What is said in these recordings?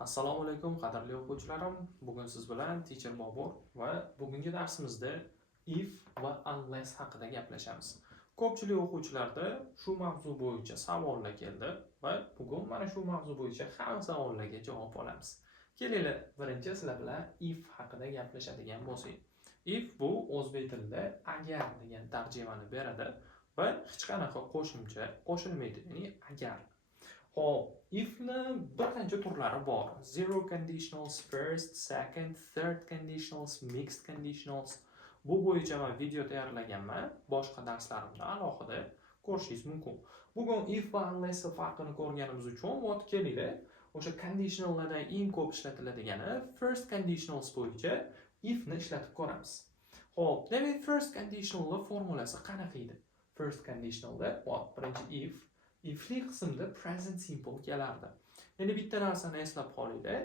Assalomu alaykum qadrli o'quvchilarim. Bugun siz bilan Teacher Bobur va bugungi darsimizda if va unless haqida gaplashamiz. Ko'pchilik o'quvchilarda shu mavzu bo'yicha savollar keldi va bugun mana shu mavzu bo'yicha hamma savollarga javob olamiz. Kelinglar, birinchi sizlar bilan if haqida gaplashadigan bo'lsak. If bu o'zbek tilida agar degan tarjimani beradi va hech qanaqa qo'shimcha qo'shilmaydi, ya'ni agar. Hop, if'ni bir qancha turlari bor. Zero conditionals, first, second, third conditionals, mixed conditionals. Bu bo'yicha men video tayyorlaganman. Boshqa darslarimda alohida ko'rishingiz mumkin. Bugun if va unless farqini ko'rganimiz uchun vot kelinglar. O'sha conditionallardan eng ko'p ishlatiladigani first conditionals bo'yicha if'ni ishlatib ko'ramiz. Hop, demak first conditional formulasi qanaqa edi? First conditionalda birinchi if'li qismda present simple kelardi. Endi bitta narsani eslab qolinglar.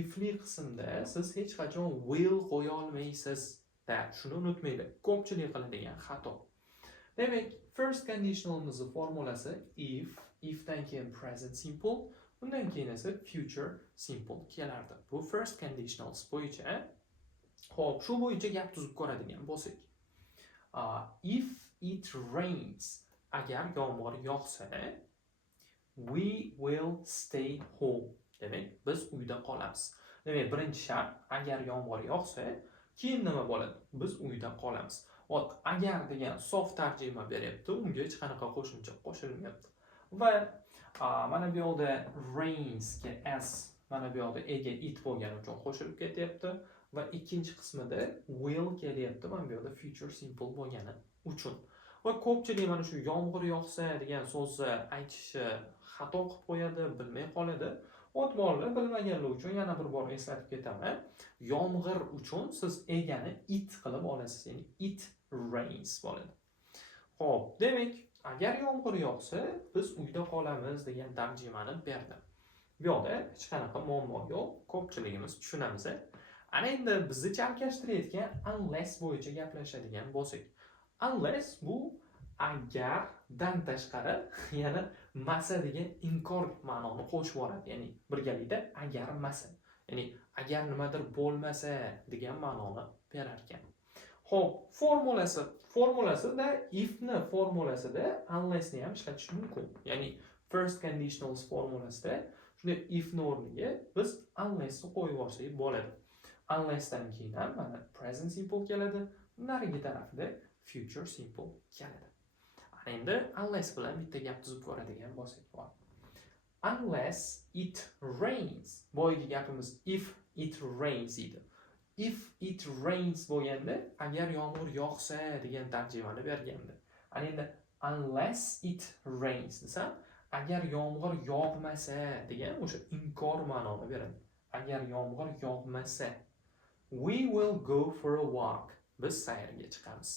If'li qismda siz hech qachon will qo'ya olmaysiz. Shuni unutmanglar. Ko'pchilik qiladigan xato. Demak, first conditionalimiz formulasi if'dan keyin present simple, undan keyin esa future simple kelardi. Bu first conditionals bo'yicha. Xo'p, shu bo'yicha gap tuzib ko'radigan bo'lsak. If it rains, agar yomg'ir yog'sa, we will stay home. Demak, biz uyda qolamiz. Demak, birinchi shart, agar yomg'ir yog'sa, keyin nima bo'ladi? Biz uyda qolamiz. Agar degan sof tarjima beryapti, unga hech qanaqa qo'shimcha qo'shilmayapti. Va mana bu yerda rains ga s, mana bu yerda ega it bo'lgani uchun qo'shilib ketyapti va ikkinchi qismida will kelyapti, mana bu yerda future simple bo'lgani uchun. Va ko'pchilik mana shu yomg'ir yog'sa degan so'zni aytishi xato qilib qo'yadi, bilmay qoladi. Bolalar bilmaganlar uchun yana bir bor eslatib ketaman. Yomg'ir uchun siz egani it qilib olasiz, ya'ni it rains bo'ladi. Xo'p, demak, agar yomg'ir yog'sa, biz uyda qolamiz degan tarjimani berdi. Bu yerda hech qanaqa muammo yo'q, ko'pchiligimiz tushunamiz. Ana endi bizni chalkashtirayotgan unless bo'yicha gaplashadigan bo'lsak. Unless bu agardan tashqari yana masa degan inkor ma'noni qo'shib yuboradi. Ya'ni birgalikda agar masa. Ya'ni agar nimadir bo'lmasa degan ma'noni berar ekan. Xo'p, formulasida if'ni formulasida unless'ni ham ishlatish mumkin. Ya'ni first conditionals formulasida shunday if'ni o'rniga biz unless'ni qo'yib yuborsak bo'ladi. Unless'dan keyin ham mana present simple keladi, narigi tarafida future simple keladi. Endi unless bilan bitta gap tuzib ko'radigan bo'lsak bor. Unless it rains. Boyagi gapimiz if it rains edi. If it rains bo'lganda agar yomg'ir yog'sa degan tarjimani bergandi. Endi unless it rains desam, agar yomg'ir yog'masa degan o'sha inkor ma'noni beradi. Agar yomg'ir yog'masa, we will go for a walk. Biz sayrga chiqamiz.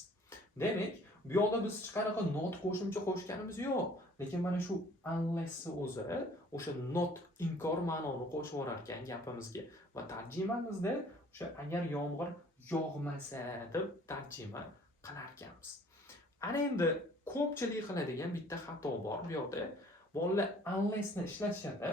Demak, bu yoqda biz hech qanaqa not qo'shimcha qo'shganimiz yo'q. Lekin mana shu unless o'zi o'sha not inkor ma'noni qo'shib yurar ekan gapimizga va tarjimamizda o'sha agar yomg'ir yog'masa deb tarjima qilar ekanmiz. Ana endi ko'pchilik qiladigan bitta xato bor bu yoqda. Bolalar unless'ni ishlatishadi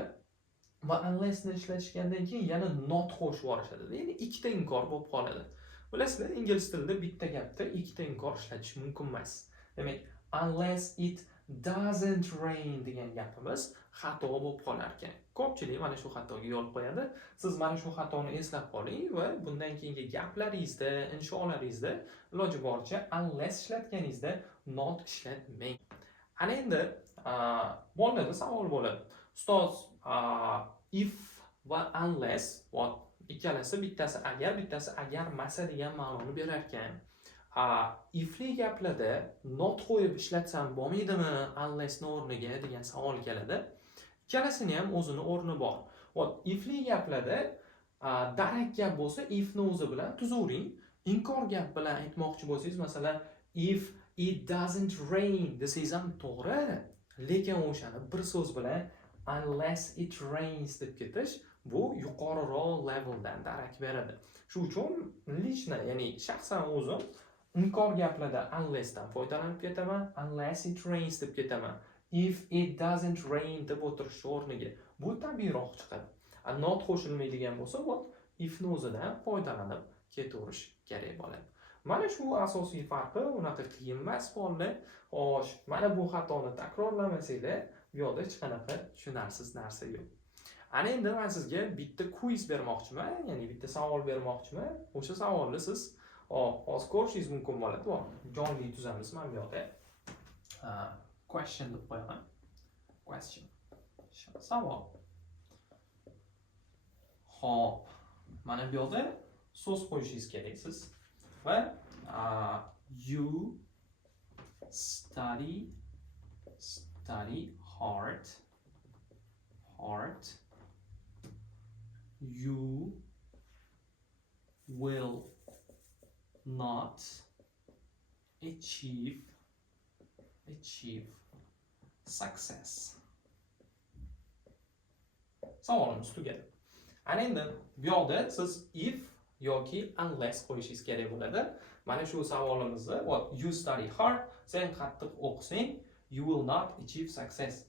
va unless'ni ishlatishgandan keyin yana not qo'shib yuborishadi. Ya'ni ikkita inkor bo'lib qoladi. Bilasizlar, ingliz tilida bitta gapda ikkita inkor ishlatish mumkin emas. Demak, unless it doesn't rain degan gapimiz xato bo'lib qolar ekan. Ko'pchilik mana shu xatoga yo'l qo'yadi. Siz mana shu xatoni eslab qoling va bundan keyingi gaplaringizda, insholaringizda iloji boricha unless ishlatganingizda not ishlatmang. Ana endi bolalarda savol bo'ladi. Ustoz, if va unless ikkalasi bittasi agar masa degan ma'noni berar ekan. If'li gaplarda not qo'yib ishlatsam bo'lmaydimi unless'ni o'rniga degan savol keladi. Ikkalasining ham o'zini o'rni bor. If'li gaplarda darak gap bo'lsa if'ni o'zi bilan tuzavering. Inkor gap bilan aytmoqchi bo'lsangiz, masalan, if it doesn't rain desangiz ham to'g'ri, lekin o'shani bir so'z bilan unless it rains deb ketish bu yuqoriroq leveldan darak beradi. Shu uchun lично, ya'ni shaxsan o'zim inkor gaplarda unless'dan foydalanib ketaman, unless it rains deb ketaman. If it doesn't rain deb o'tirish o'rniga bu tabiiyroq chiqadi. Not qo'shilmaydigan bo'lsa, if'ni o'zidan foydalanib ketaverish kerak bo'ladi. Mana shu asosiy farqi, unaqa qiyin emas bolalar. Xo'sh, mana bu xatoni takrorlamasanglar, bu yoqda hech qanaqa tushunarsiz narsa yo'q. Ana endi men sizga bitta quiz bermoqchiman, ya'ni bitta savol bermoqchiman. O'sha savolni siz hozir ko'rishingiz mumkin bo'ladi. Jonli tuzamiz men bu yoqda. Question deb qo'yaman. Question. Savol. Xo'p, mana bu yoqda so'z qo'yishingiz kerak siz. Va you study hard. You will not achieve success. Savolimiz tugadi. Ana endi bu yoqda siz if yoki unless qo'yishingiz kerak bo'ladi. Mana shu savolimizni, you study hard, sen qattiq o'qisang, you will not achieve success.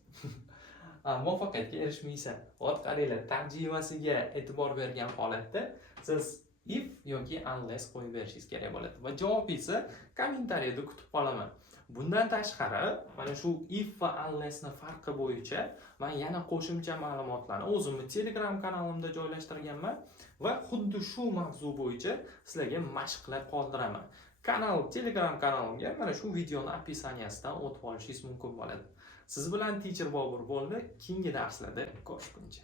Muvaffaqiyatga erishmaysan. Qaranglar, tarjimasiga e'tibor bergan holatda siz if yoki unless qo'yib berishingiz kerak bo'ladi. Va javobingizni kommentariyada kutib qolaman. Bundan tashqari, mana shu if va unless ni farqi bo'yicha men yana qo'shimcha ma'lumotlarni o'zimning Telegram kanalimda joylashtirganman va xuddi shu mavzu bo'yicha sizlarga mashqlar qoldiraman. Telegram kanalimga mana shu videoni описаниесidan o'tib olishingiz mumkin bo'ladi. Siz bilan Teacher Bobur bo'ldi. Keyingi darslarda ko'rishguncha.